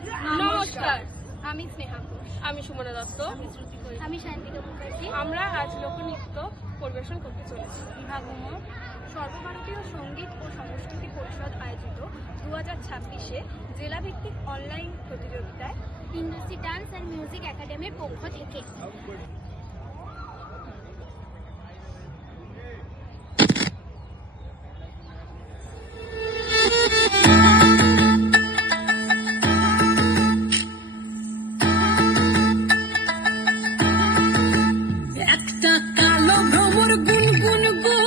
নমস্কার, আমি স্নেহা ঘোষ। আমি সুমনা দত্ত। আমি শান্তিকা মুখার্জি। আমরা আজ লোকনৃত্য পরিবেশন করতে চলেছি। ভাগমর সর্বভারতীয় সঙ্গীত ও সংস্কৃতি পরিষদ আয়োজিত 2026-এ জেলাভিত্তিক অনলাইন প্রতিযোগিতায় ইন্ডাস্ট্রি ডান্স অ্যান্ড মিউজিক একাডেমির পক্ষ থেকে একটা কালো ভ্রমর গুনগুন গো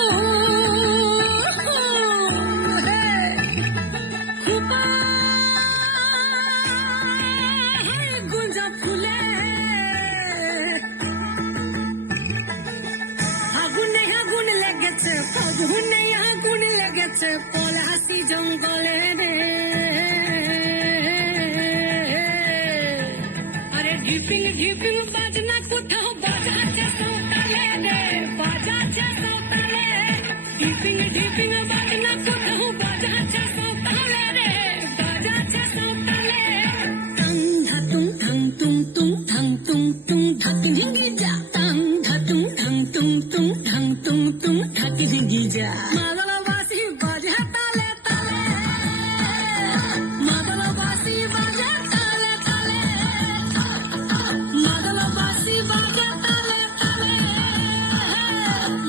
গুঞ্জা ফুলে আগুন লেগেছে, ফাগুনে আগুন লেগেছে পলাশি জঙ্গলে রে। আরে ঢিপিং ঢিপিং বাজনা কোথাও বাজাচ্ছে সৌতালে রে, বাজাচ্ছে সৌতালে। ঢিপিং ঢিপিং বাজনা কোথাও বাজাচ্ছে সৌতালে রে, বাজাচ্ছে সৌতালে। টাং ধাতুং ধাং তুং তুং ধাং তুং তুং ধাক ঝিঙ্গি যা, টাং ধাতুং ধাং তুং তুং ধাং তুং তুং ধাক ঝিঙ্গি যা। মাদলবাসী বাজে তালে তালে, মাদলবাসী বাজে তালে তালে, মাদলবাসী বাজে তালে তালে,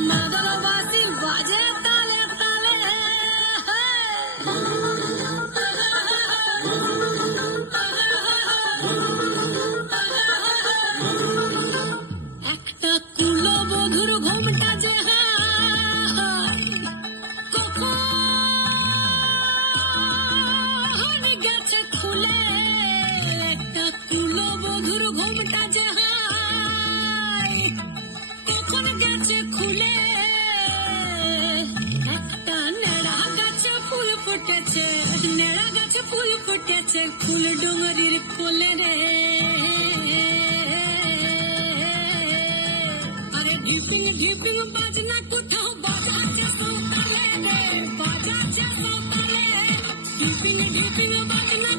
মাদলবাসী বাজে তালে তালে। একটা কুলবধূর ঘোমটা যে কখন গেছে খুলে, একটা কুলবধূর ঘোমটা যে কখন গেছে খুলে। একটা নেড়া গাছে ফুল ফুটেছে, নেড়া গাছে ফুল ফুটেছে ফুল ডুঙরির কোলে রে। আরে ঢিপিং ঢিপিং বাজনা কোথাও বাজাচ্ছে সৌতালে রে, বাজাচ্ছে সৌতালে। ঢিপিং ঢিপিং বাজনা